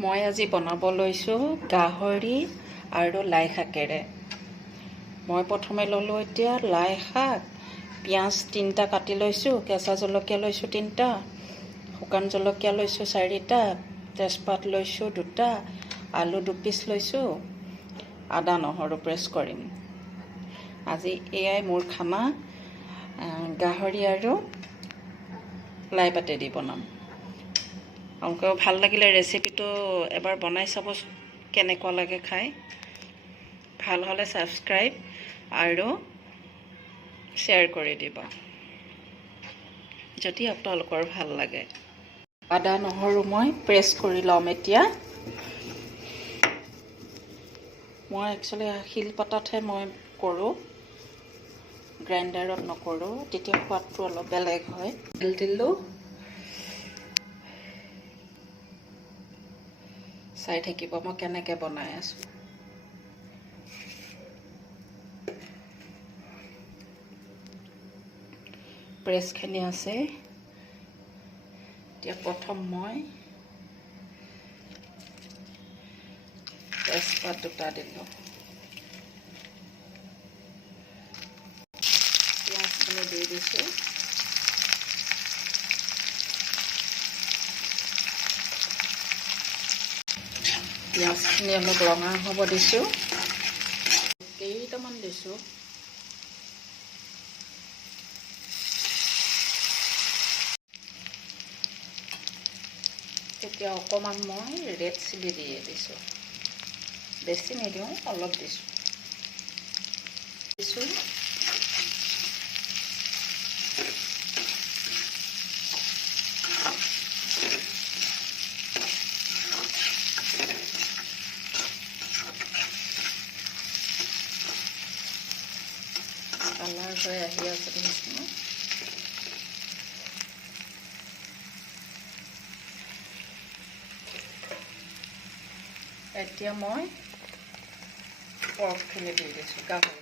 মই আজি বনাব লৈছোঁ গাহৰি আৰু লাই শাকেৰে। মই প্ৰথমে ল'লোঁ এতিয়া লাই শাক, পিঁয়াজ 3টা কাটি লৈছোঁ, কেঁচা জলকীয়া লৈছোঁ 3টা, শুকান জলকীয়া লৈছোঁ 4টা, তেজপাত লৈছোঁ 2টা, আলু 2 পিচ লৈছোঁ, আদা নহৰু পেষ্ট কৰিম। আজি এয়াই মোৰ খানা, গাহৰি আৰু লাই পাতেদি বনাম। আপোনালোকৰ ভাল লাগিলে ৰেচিপিটো এবাৰ বনাই চাব, কেনেকুৱা লাগে খাই। ভাল হ'লে ছাবস্ক্ৰাইব আৰু শ্বেয়াৰ কৰি দিব যদি আপোনালোকৰ ভাল লাগে। আদা নহৰু মই পেষ্ট কৰি ল'ম এতিয়া। মই একচুৱেলি শিলপাতাতহে মই কৰোঁ, গ্ৰাইণ্ডাৰত নকৰোঁ, তেতিয়া সোৱাদটো অলপ বেলেগ হয়। তেল দিলোঁ, চাই থাকিব মই কেনেকৈ বনাই আছোঁ। পেষ্টখিনি আছে। এতিয়া প্ৰথম মই তেজপাত 2টা দিলোঁ, পিঁয়াজখিনি দি দিছোঁ, পিঁয়াজখিনি অলপ ৰঙা হ'ব দিছোঁ, কেইটামান দিছোঁ। এতিয়া অকণমান মই ৰেড চিলি দি দিছোঁ, বেছি নিদিওঁ, অলপ দিছোঁ। কালাৰ হৈ আহি আছে নিচিনা। এতিয়া মই পৰ্কখিনি দি দিছোঁ, গাহৰি।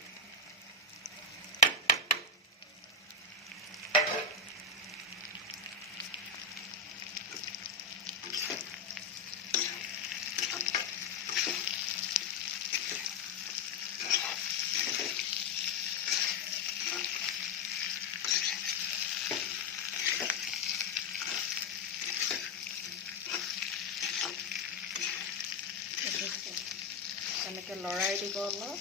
এনেকৈ লৰাই দিব অলপ।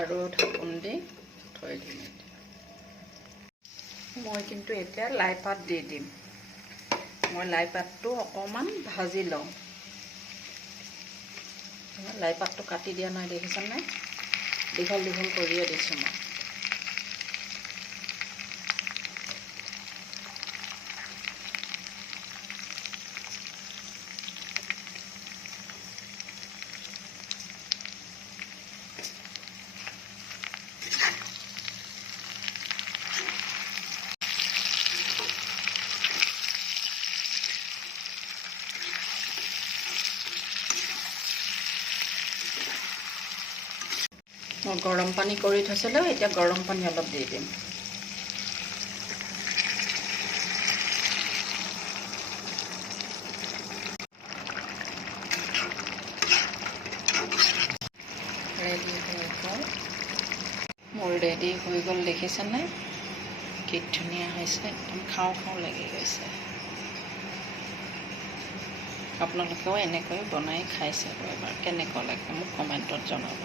আৰু ঢাকোন দি থৈ দিম। মই কিন্তু এতিয়া লাই পাত দি দিম। মই লাই পাতটো অকণমান ভাজি লওঁ। লাই পাতটো কাটি দিয়া নাই দেখিছেনে? দীঘল দীঘল কৰিয়ে দিছোঁ মই। মই গৰম পানী কৰি থৈছিলোঁ, এতিয়া গৰম পানী অলপ দি দিম। ৰেডি হৈ গ'ল, মোৰ ৰেডি হৈ গ'ল, দেখিছেনে? কি ধুনীয়া হৈছে, একদম খাওঁ খাওঁ লাগি গৈছে। আপোনালোকেও এনেকৈ বনাই খাই চাব এবাৰ, কেনেকুৱা লাগে মোক কমেণ্টত জনাব।